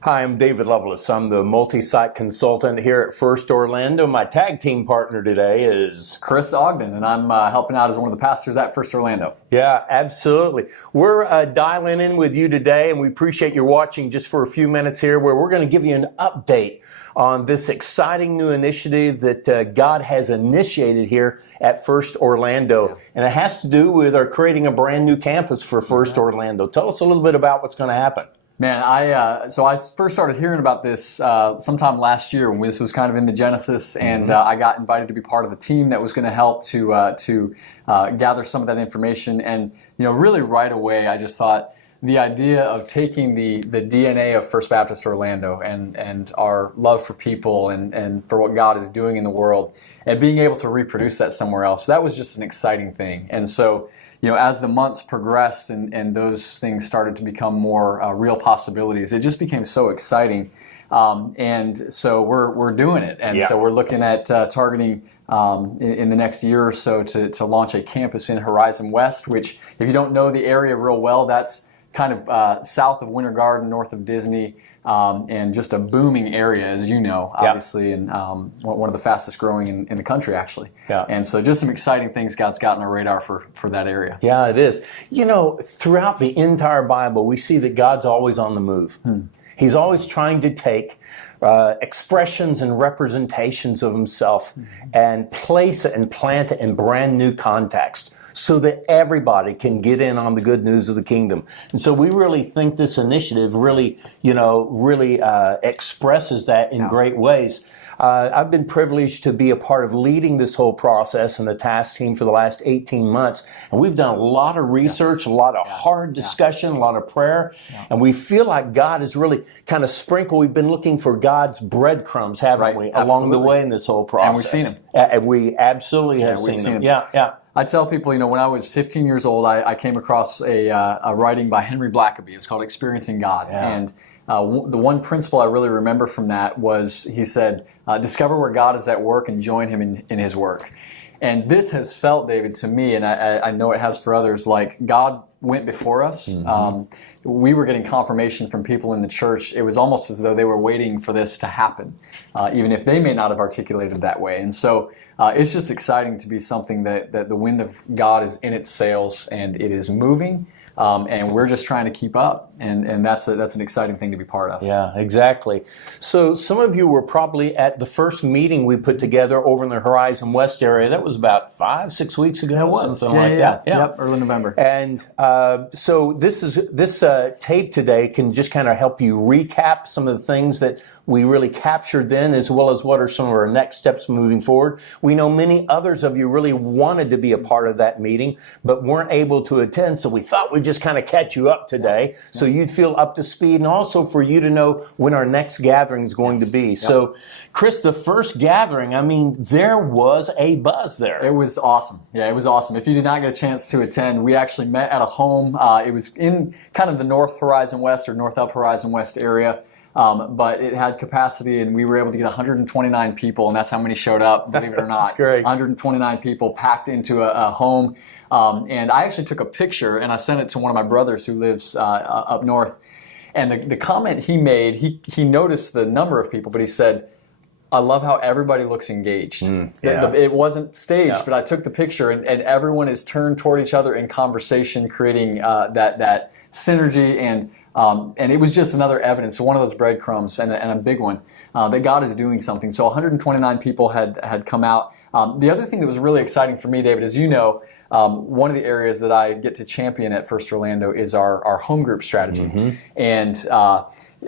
Hi, I'm David Lovelace. I'm the multi-site consultant here at First Orlando. My tag team partner today is Chris Ogden, and I'm helping out as one of the pastors at First Orlando. Yeah, absolutely. We're dialing in with you today, and we appreciate you watching just for a few minutes here where we're going to give you an update on this exciting new initiative that God has initiated here at First Orlando. Yeah. And it has to do with our creating a brand new campus for First Orlando. Tell us a little bit about what's going to happen. Man, I first started hearing about this sometime last year when this was kind of in the genesis, and I got invited to be part of the team that was going to help to gather some of that information. And really right away, I just thought the idea of taking the DNA of First Baptist Orlando and our love for people and for what God is doing in the world and being able to reproduce that somewhere else, that was just an exciting thing. And so, as the months progressed and those things started to become more real possibilities, it just became so exciting. And so we're doing it. And so we're looking at targeting in the next year or so to launch a campus in Horizon West, which, if you don't know the area real well, that's kind of south of Winter Garden, north of Disney, and just a booming area, as you know, obviously, and one of the fastest growing in the country, actually. And so just some exciting things God's got on our radar for that area. Yeah, it is. Throughout the entire Bible, we see that God's always on the move. He's always trying to take expressions and representations of himself and place it and plant it in brand new context, so that everybody can get in on the good news of the kingdom. And so we really think this initiative really expresses that in great ways. I've been privileged to be a part of leading this whole process and the task team for the last 18 months. And we've done a lot of research, a lot of hard discussion, a lot of prayer. And we feel like God is really kind of sprinkled. We've been looking for God's breadcrumbs, haven't we, along the way in this whole process. And we've seen them. And we absolutely have seen them. Yeah. I tell people, when I was 15 years old, I came across a writing by Henry Blackaby. It's called Experiencing God. And the one principle I really remember from that was, he said, discover where God is at work and join him in his work. And this has felt, David, to me, and I know it has for others, like God went before us. We were getting confirmation from people in the church. It was almost as though they were waiting for this to happen, even if they may not have articulated that way. And so it's just exciting to be something that the wind of God is in its sails and it is moving. And we're just trying to keep up, and that's an exciting thing to be part of. Yeah, exactly. So some of you were probably at the first meeting we put together over in the Horizon West area. That was about 5-6 weeks ago. It was. Something like that. Yep, early November. And so this tape today can just kind of help you recap some of the things that we really captured then, as well as what are some of our next steps moving forward. We know many others of you really wanted to be a part of that meeting, but weren't able to attend, so we thought we'd just kind of catch you up today so you'd feel up to speed, and also for you to know when our next gathering is going to be. So, Chris, the first gathering, there was a buzz there. It was awesome. Yeah, it was awesome. If you did not get a chance to attend, we actually met at a home. It was in kind of the North Horizon West or North of Horizon West area. But it had capacity, and we were able to get 129 people, and that's how many showed up, believe it or not. That's great. 129 people packed into a home. And I actually took a picture, and I sent it to one of my brothers who lives up north. And the comment he made, he noticed the number of people, but he said, I love how everybody looks engaged. It wasn't staged, but I took the picture, and everyone is turned toward each other in conversation, creating that synergy, and it was just another evidence, one of those breadcrumbs, and a big one, that God is doing something. So 129 people had come out. The other thing that was really exciting for me, David, as you know, one of the areas that I get to champion at First Orlando is our home group strategy. And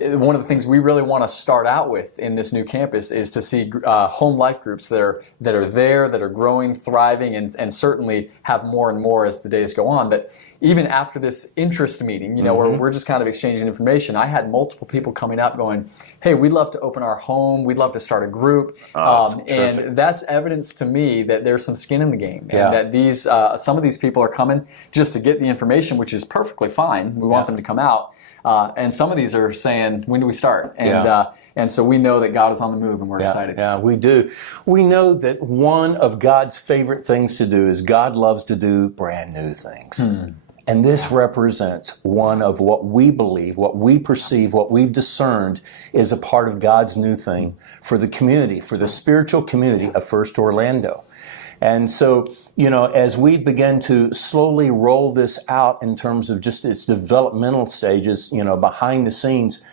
one of the things we really want to start out with in this new campus is to see home life groups that are growing, thriving, and certainly have more and more as the days go on. But even after this interest meeting, where we're just kind of exchanging information, I had multiple people coming up going, hey, we'd love to open our home. We'd love to start a group. And that's evidence to me that there's some skin in the game. And that these some of these people are coming just to get the information, which is perfectly fine. We want them to come out. And some of these are saying, when do we start? And so we know that God is on the move, and we're excited. Yeah, we do. We know that one of God's favorite things to do is God loves to do brand new things. And this represents one of what we believe, what we perceive, what we've discerned is a part of God's new thing for the community, for the spiritual community of First Orlando. And so, as we begin to slowly roll this out in terms of just its developmental stages, behind the scenes,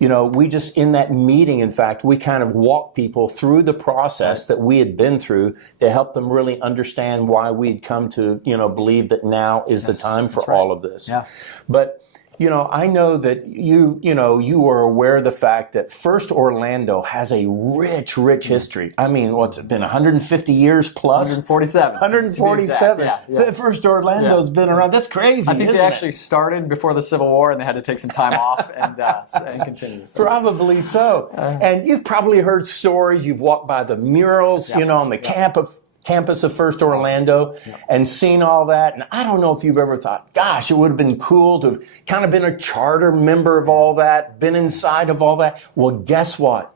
we just, in that meeting, in fact, we kind of walked people through the process that we had been through to help them really understand why we'd come to, believe that now is the time for all of this. Yeah. But, I know that you are aware of the fact that First Orlando has a rich history. I mean, what's it been, 150 years plus? 147. 147. Yeah. The First Orlando's been around. That's crazy, I think they actually started before the Civil War, and they had to take some time off and continue. So. Probably so. And you've probably heard stories. You've walked by the murals, on the campus of First Orlando and seen all that. And I don't know if you've ever thought, gosh, it would have been cool to have kind of been a charter member of all that, been inside of all that. Well, guess what?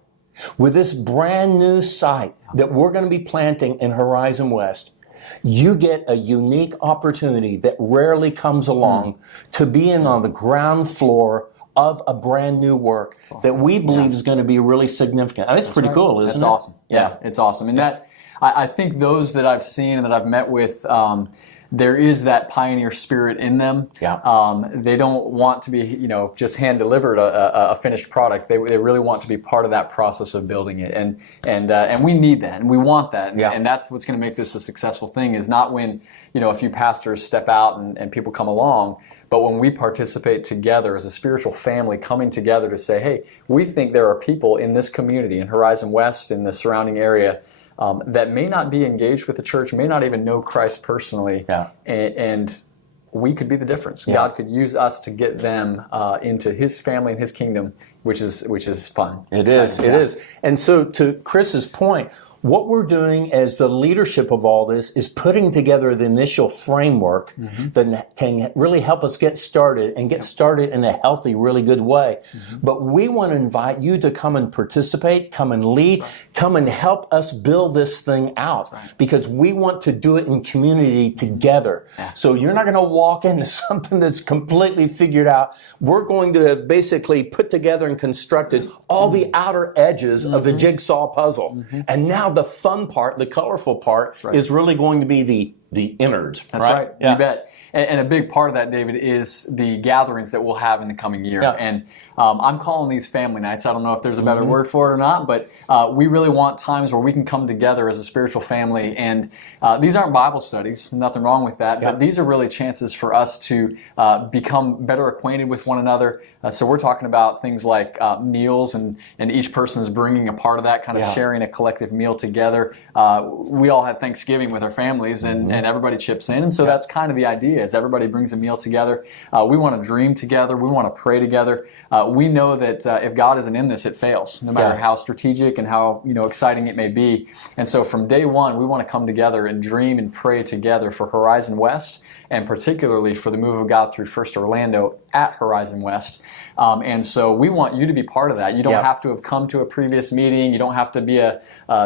With this brand new site that we're going to be planting in Horizon West, you get a unique opportunity that rarely comes along to be in on the ground floor of a brand new work that we believe is going to be really significant. That's pretty cool, isn't it? That's awesome. Yeah, it's awesome. And that, I think those that I've seen and that I've met with, there is that pioneer spirit in them. Yeah. They don't want to be, just hand delivered a finished product. They really want to be part of that process of building it, and we need that, and we want that, and that's what's going to make this a successful thing. Is not when a few pastors step out and people come along, but when we participate together as a spiritual family, coming together to say, hey, we think there are people in this community, in Horizon West, in the surrounding area, that may not be engaged with the church, may not even know Christ personally, and we could be the difference. God could use us to get them into His family and His kingdom, which is fun. It is. And so, to Chris's point, what we're doing as the leadership of all this is putting together the initial framework that can really help us get started and get started in a healthy, really good way. But we want to invite you to come and participate, come and lead, come and help us build this thing out, because we want to do it in community together. So you're not going to walk into something that's completely figured out. We're going to have basically put together and constructed all the outer edges of the jigsaw puzzle. And now the fun part, the colorful part, is really going to be the innards. That's right. You bet. And a big part of that, David, is the gatherings that we'll have in the coming year. And I'm calling these family nights. I don't know if there's a better word for it or not, but we really want times where we can come together as a spiritual family. And these aren't Bible studies, nothing wrong with that, but these are really chances for us to become better acquainted with one another. So we're talking about things like meals, and each person is bringing a part of that, kind of sharing a collective meal together. We all had Thanksgiving with our families, and everybody chips in. And so that's kind of the idea, is everybody brings a meal together. We want to dream together. We want to pray together. We know that if God isn't in this, it fails, no matter how strategic and how exciting it may be. And so from day one, we want to come together and dream and pray together for Horizon West, and particularly for the move of God through First Orlando at Horizon West. And so we want you to be part of that. You don't have to have come to a previous meeting. You don't have to be a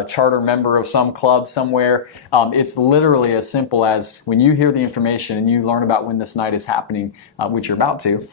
charter member of some club somewhere. It's literally as simple as when you hear the information and you learn about when this night is happening, which you're about to,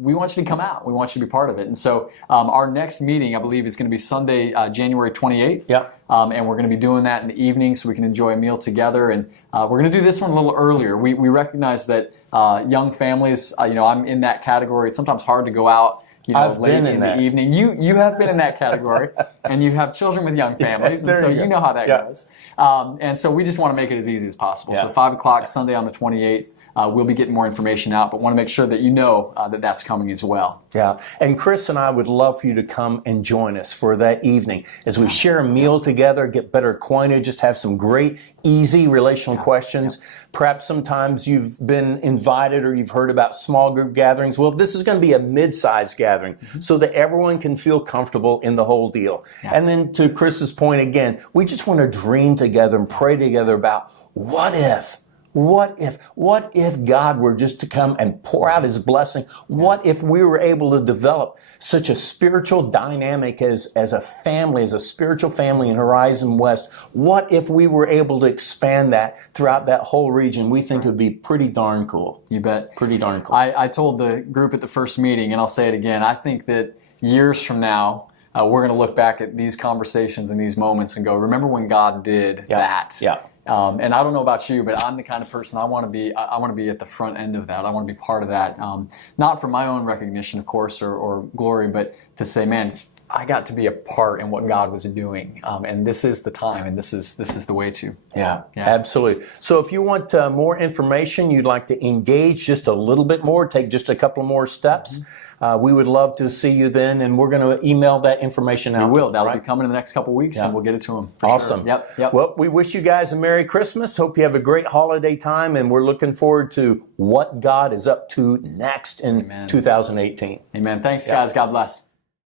we want you to come out. We want you to be part of it. And so our next meeting, I believe, is going to be Sunday, January 28th. And we're going to be doing that in the evening so we can enjoy a meal together. And we're going to do this one a little earlier. We recognize that young families, I'm in that category. It's sometimes hard to go out, late in the evening. You have been in that category, and you have children with young families, and so you know how that goes. And so we just want to make it as easy as possible. So 5 o'clock Sunday on the 28th. We'll be getting more information out, but want to make sure that you know that that's coming as well. Yeah, and Chris and I would love for you to come and join us for that evening as we share a meal together, get better acquainted, just have some great, easy relational questions. Perhaps sometimes you've been invited or you've heard about small group gatherings. Well, this is going to be a mid-sized gathering so that everyone can feel comfortable in the whole deal. And then to Chris's point again, we just want to dream together and pray together about what if What if God were just to come and pour out his blessing? What if we were able to develop such a spiritual dynamic as a family, as a spiritual family in Horizon West? What if we were able to expand that throughout that whole region? We think it would be pretty darn cool. You bet. Pretty darn cool. I told the group at the first meeting, and I'll say it again, I think that years from now, we're going to look back at these conversations and these moments and go, remember when God did that? Yeah. And I don't know about you, but I'm the kind of person I want to be. I want to be at the front end of that. I want to be part of that, not for my own recognition, of course, or glory, but to say, man, I got to be a part in what God was doing, and this is the time, and this is the way to. Yeah, absolutely. So if you want more information, you'd like to engage just a little bit more, take just a couple more steps, we would love to see you then, and we're going to email that information out. We will. That'll be coming in the next couple weeks, and we'll get it to them. Awesome. Sure. Yep. Well, we wish you guys a Merry Christmas. Hope you have a great holiday time, and we're looking forward to what God is up to next in 2018. Amen. Thanks, guys. God bless.